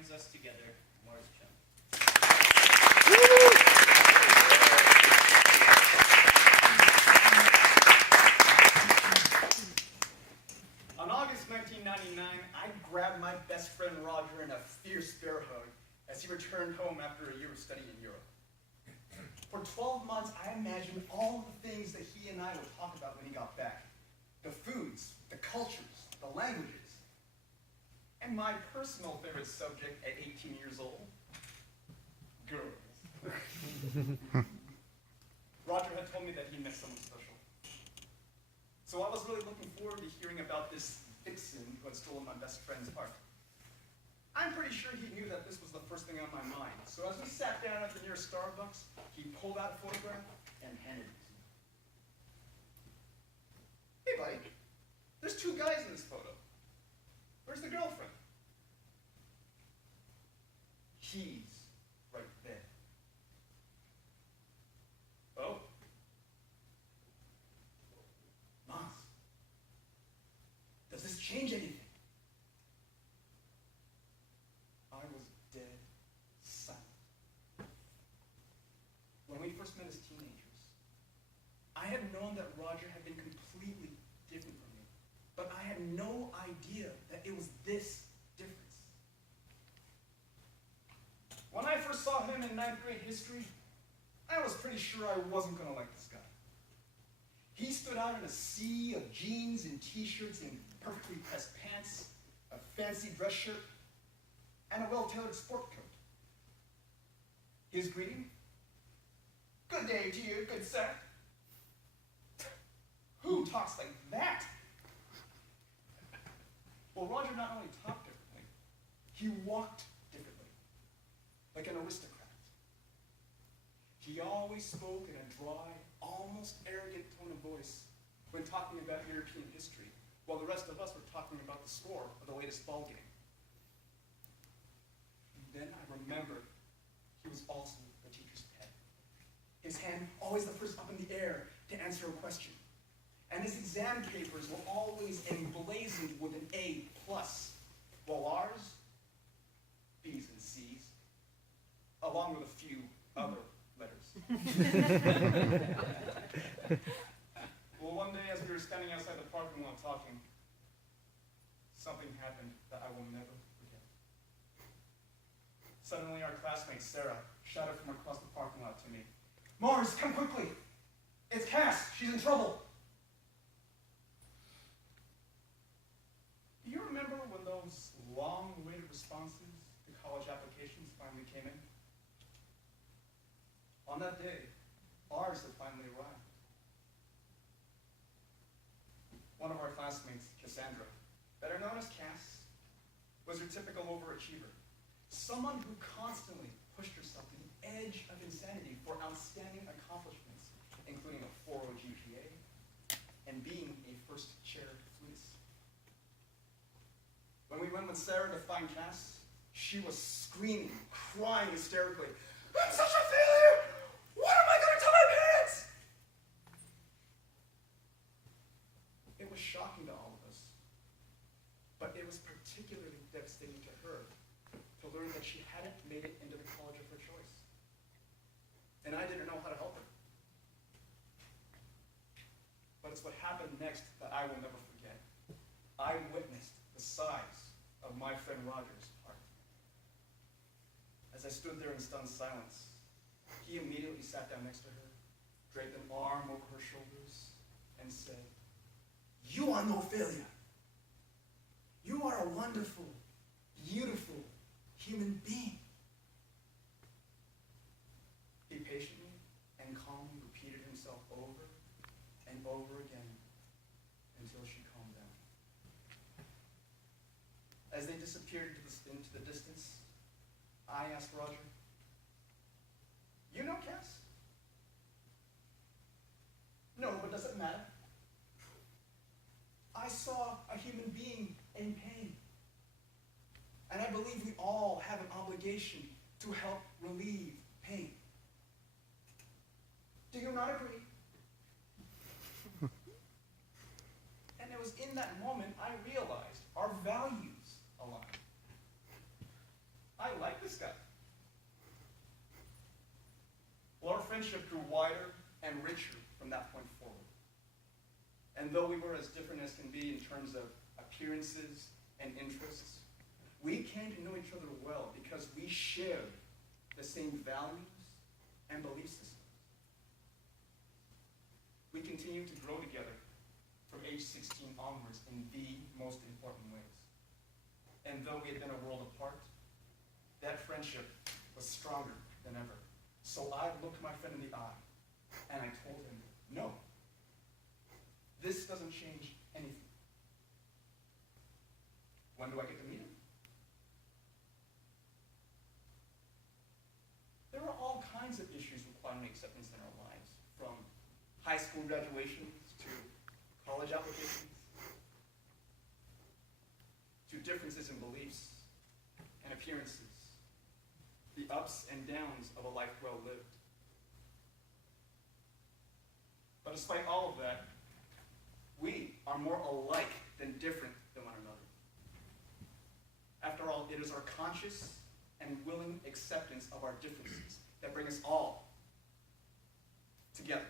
brings us together, Mars Chum. On August 1999, I grabbed my best friend Roger in a fierce bear hug as he returned home after a year of study in Europe. For 12 months, I imagined all the things that he and I would talk about when he got back. The foods, the cultures, the languages. And my personal favorite subject at 18 years old, girls. Roger had told me that he met someone special. So I was really looking forward to hearing about this vixen who had stolen my best friend's heart. I'm pretty sure he knew that this was the first thing on my mind. So as we sat down at the nearest Starbucks, he pulled out a photograph and handed it to me. Hey, buddy, there's two guys in this photo. Where's the girlfriend? He's right there. Oh. Mons, does this change anything? I was dead silent. When we first met as teenagers, I had known that Roger had been completely different from me, but I had no idea that it was this difference. When I first saw him in 9th grade history, I was pretty sure I wasn't going to like this guy. He stood out in a sea of jeans and t-shirts and perfectly pressed pants, a fancy dress shirt, and a well-tailored sport coat. His greeting? Good day to you, good sir. Who talks like that? Well, Roger not only talked differently, he walked differently, like an aristocrat. He always spoke in a dry, almost arrogant tone of voice when talking about European history, while the rest of us were talking about the score of the latest ball game. Then I remembered he was also the teacher's pet. His hand always the first up in the air to answer a question. And his exam papers were always emblazoned with an A+, while ours, B's and C's, along with a few other letters. Well, one day as we were standing outside the parking lot talking, something happened that I will never forget. Suddenly our classmate, Sarah, shouted from across the parking lot to me, "Mars, come quickly! It's Cass! She's in trouble!" Do you remember when those long-awaited responses to college applications finally came in? On that day, ours had finally arrived. One of our classmates, Cassandra, better known as Cass, was your typical overachiever. Someone who constantly pushed herself to the edge of insanity for outstanding accomplishments, including a 4.0 GPA and being a first-chair flutist. When we went with Sarah to find Cass, she was screaming, crying hysterically, "I'm such a failure! What am I going to tell my parents?" It was shocking to all of us, but it was particularly devastating to her to learn that she hadn't made it into the college of her choice. And I didn't know how to help her. But it's what happened next that I will never forget. I witnessed the size of my friend Roger's heart. As I stood there in stunned silence, he immediately sat down next to her, draped an arm over her shoulders, and said, "You are no failure. You are a wonderful, beautiful human being." He patiently and calmly repeated himself over and over again until she calmed down. As they disappeared into the distance, I asked Roger, "You know Cass?" "No, but does it matter? I saw a human being in pain. And I believe we all have an obligation to help relieve pain. Do you not agree?" And it was in that moment I realized our values aligned. friendship grew wider and richer from that point forward. And though we were as different as can be in terms of appearances and interests, we came to know each other well because we shared the same values and belief systems. We continued to grow together from age 16 onwards in the most important ways. And though we had been a world apart, that friendship was stronger than ever. So I looked my friend in the eye, and I told him, no, this doesn't change anything. When do I get to meet him? There are all kinds of issues requiring acceptance in our lives, from high school graduations to college applications, to differences in beliefs and appearances, the ups and downs of a life well lived. But despite all of that, we are more alike than different than one another. After all, it is our conscious and willing acceptance of our differences that bring us all together.